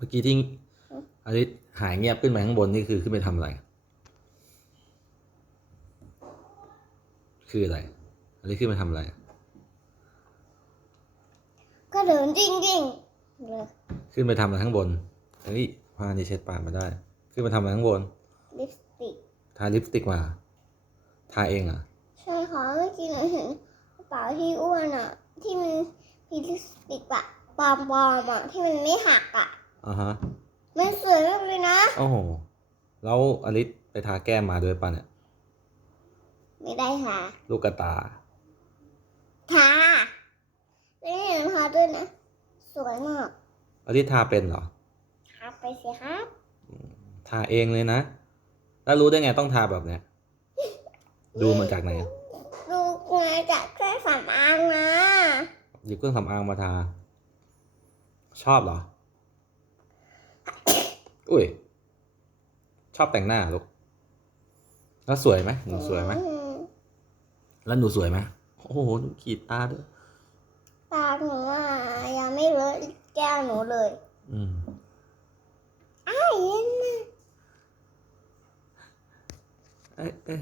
มื่อกี้ที่อลิสหายเงียบขึ้นมาข้างบนนี่คือขึ้นไปทำอะไร คืออะไรอลิสขึ้นมาทำอะไร ก็เดินจริงจริงๆเลยขึ้นไปทำอะไรข้างบนเฮ้ยพานี่เช็ดปากมาได้ ขึ้นมาทำอะไรข้างบน ลิปสติก ทาลิปสติกมา ทาเองเหรอะ ใช่ค่ะเมื่อกี้หนูเห็นกระเป๋าที่อ้วนอะ ที่มันมีลิปสติกอะปลอมๆอะที่มันไม่หักอะ อ่าฮะมันสวยมากเลยนะ โอ้โห แล้วอลิสไปทาแก้มมาด้วยป่ะเนี่ย ไม่ได้ค่ะ ลูกกระตา ทาไม่เห็นทาด้วยนะ สวยมาก อลิสทาเป็นเหรอ ทาไปสิครับ ทาเองเลยนะ แล้วรู้ได้ไงต้องทาแบบเนี้ย ดูมาจากไหน ดูไงจากเครื่องสำอางนะหยิบเครื่องสำอางมาทา ชอบเหรอ อุ้ย ชอบแต่งหน้าลูก แล้วสวยไหมหนูสวยไหมอืมแล้วหนูสวยไหมโอ้โหหนูขีดตาด้วย ตาหนูอะยังไม่เลอะแก้วหนูเลย อืมอ้ายเย็นนะเอ้ยเอ้ย